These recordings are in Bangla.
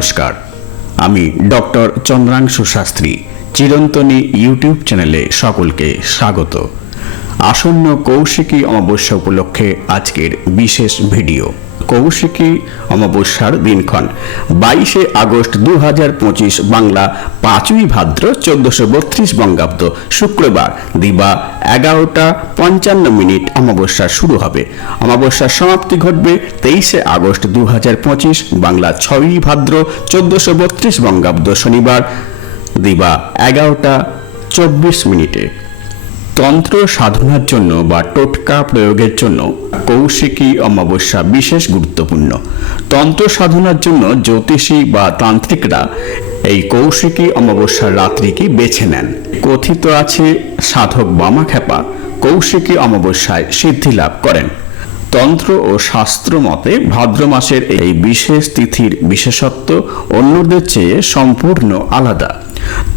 নমস্কার, আমি ডক্টর চন্দ্রাংশু শাস্ত্রী। চিরন্তনী ইউটিউব চ্যানেলে সকলকে স্বাগত। আসন্ন কৌশিকী অমাবস্যা উপলক্ষে আজকের বিশেষ ভিডিও। কৌশিকী অমাবস্যার দিনক্ষণ 22শে আগস্ট 2025 বাংলা 5ই ভাদ্র 1432 বঙ্গাব্দ শুক্রবার দিবা 11টা 55 অমাবস্যা শুরু হবে। অমাবস্যার সমাপ্তি ঘটবে 23শে আগস্ট 2025 বাংলা 6ই ভাদ্র 1432 বঙ্গাব্দ শনিবার দিবা 11টা 24। তন্ত্র সাধনার জন্য বা টোটকা প্রয়োগের জন্য কৌশিকী অমাবস্যা বিশেষ গুরুত্বপূর্ণ। তন্ত্র সাধনার জন্য জ্যোতিষী বা তান্ত্রিকরা এই কৌশিকী অমাবস্যার রাত্রিকে বেছে নেন। কথিত আছে সাধক বামাখ্যাপা কৌশিকী অমাবস্যায় সিদ্ধি লাভ করেন। তন্ত্র ও শাস্ত্র মতে ভাদ্র মাসের এই বিশেষ তিথির বিশেষত্ব অন্যদের চেয়ে সম্পূর্ণ আলাদা।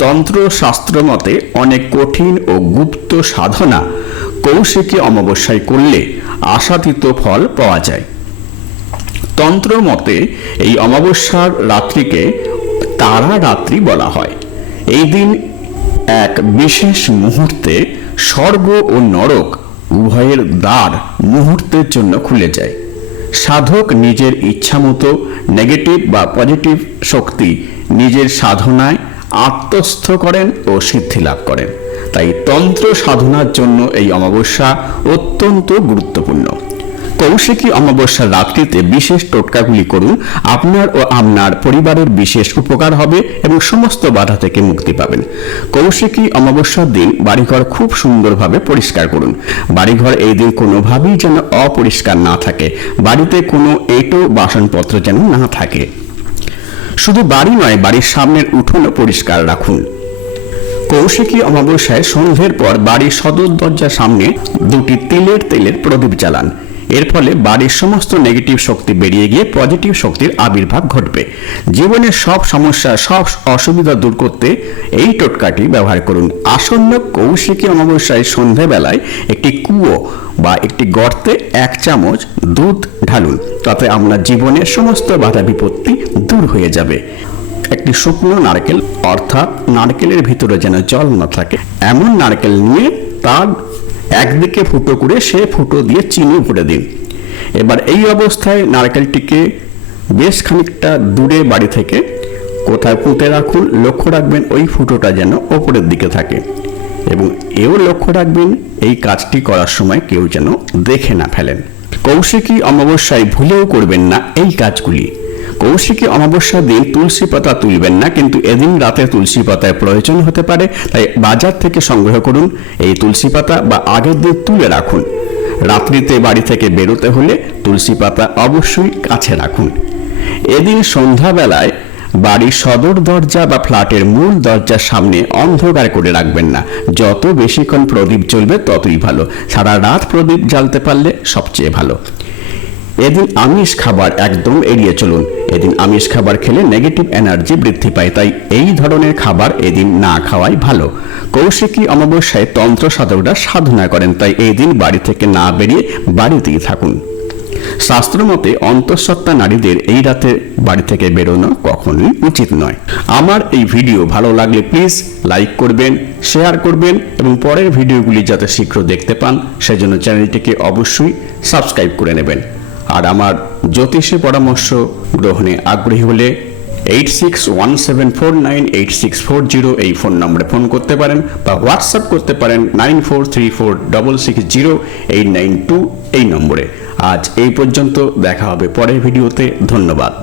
তন্ত্র শাস্ত্র মতে অনেক কঠিন ও গুপ্ত সাধনা কৌশিকী অমাবস্যায় করলে আশাতীত ফল পাওয়া যায়। তন্ত্র মতে এই অমাবস্যার রাত্রিকে তারা রাত্রি বলা হয়। এই দিন এক বিশেষ মুহূর্তে স্বর্গ ও নরক উভয়ের দ্বার মুহূর্তের জন্য খুলে যায়। সাধক নিজের ইচ্ছামতো নেগেটিভ বা পজিটিভ শক্তি নিজের সাধনায় আত্মস্থ করেন ও সিদ্ধি লাভ করেন। তাই তন্ত্র সাধনার জন্য এই অমাবস্যা অত্যন্ত গুরুত্বপূর্ণ। কৌশিকী অমাবস্যার রাত্রিতে বিশেষ টোটকাগুলি করুন, আপনার ও আপনার পরিবারের বিশেষ উপকার হবে এবং সমস্ত বাধা থেকে মুক্তি পাবেন। কৌশিকী অমাবস্যার দিন বাড়িঘর খুব সুন্দরভাবে পরিষ্কার করুন। বাড়িঘর এই দিন কোনোভাবেই যেন অপরিষ্কার না থাকে। বাড়িতে কোনো এঁটো বাসনপত্র যেন না থাকে। শুধু বাড়ি নয়, বাড়ির সামনের উঠোনও পরিষ্কার রাখুন। কৌশিকী অমাবস্যায় সন্ধ্যের পর বাড়ির সদর দরজার সামনে 2টি তিলের তেলের প্রদীপ জ্বালান। এর ফলে বাড়ির সমস্ত নেগেটিভ শক্তি বেরিয়ে গিয়ে পজিটিভ শক্তির আবির্ভাব ঘটবে। জীবনের সব সমস্যা, সব অসুবিধা দূর করতে এই টোটকাটি ব্যবহার করুন। আসন্ন কৌশিকী অমাবস্যায় সন্ধ্যাবেলায় একটি কুয়ো বা একটি গর্তে 1 চামচ দুধ ঢালুন। তাতে আপনার জীবনের সমস্ত বাধা বিপত্তি দূর হয়ে যাবে। একটি শুকনো নারকেল, অর্থাৎ নারকেলের ভিতরে যেন জল না থাকে এমন নারকেল নিয়ে তার একদিকে ফুটো করে সে ফুটো দিয়ে চিনি ভরে দিন। এবার এই অবস্থায় নারকেলটিকে বেশ খানিকটা দূরে বাড়ি থেকে কোথায় পুঁতে রাখুন। লক্ষ্য রাখবেন ওই ফুটোটা যেন ওপরের দিকে থাকে এবং এও লক্ষ্য রাখবেন এই কাজটি করার সময় কেউ যেন দেখে না ফেলেন। কৌশিকী অমাবস্যায় ভুলেও করবেন না এই কাজগুলি। কৌশিকী অমাবস্যার দিন তুলসী পাতা তুলবেন না, কিন্তু এদিন রাতে তুলসী পাতার প্রয়োজন হতে পারে। তাই বাজার থেকে সংগ্রহ করুন এই তুলসী পাতা বা আগের দিন তুলে রাখুন। রাত্রিতে বাড়ি থেকে বেরোতে হলে তুলসী পাতা অবশ্যই কাছে রাখুন। এদিন সন্ধ্যাবেলায় বাড়ির সদর দরজা বা ফ্ল্যাটের মূল দরজার সামনে অন্ধকার করে রাখবেন না। যত বেশিক্ষণ প্রদীপ জ্বলবে ততই ভালো। সারা রাত প্রদীপ জ্বালতে পারলে সবচেয়ে ভালো। এদিন আমিষ খাবার একদম এড়িয়ে চলুন। এদিন আমিষ খাবার খেলে নেগেটিভ এনার্জি বৃদ্ধি পায়, তাই এই ধরনের খাবার এদিন না খাওয়াই ভালো। কৌশিকী অমাবস্যায় তন্ত্র সাধকরা সাধনা করেন, তাই এই দিন বাড়ি থেকে না বেরিয়ে বাড়িতেই থাকুন। শাস্ত্র মতে অন্তঃসত্ত্বা নারীদের এই রাতে বাড়ি থেকে বেরোনো কখনোই উচিত নয়। আমার এই ভিডিও ভালো লাগলে প্লিজ লাইক করবেন, শেয়ার করবেন এবং পরের ভিডিওগুলি যাতে শীঘ্র দেখতে পান সেজন্য চ্যানেলটিকে অবশ্যই সাবস্ক্রাইব করে নেবেন। আর আমার জ্যোতিষী পরামর্শ গ্রহণে আগ্রহী হলে 8617498640 এই ফোন নম্বরে ফোন করতে পারেন বা হোয়াটসঅ্যাপ করতে পারেন 9434660892 এই নম্বরে। আজ এই পর্যন্ত, দেখা হবে পরের ভিডিওতে। ধন্যবাদ।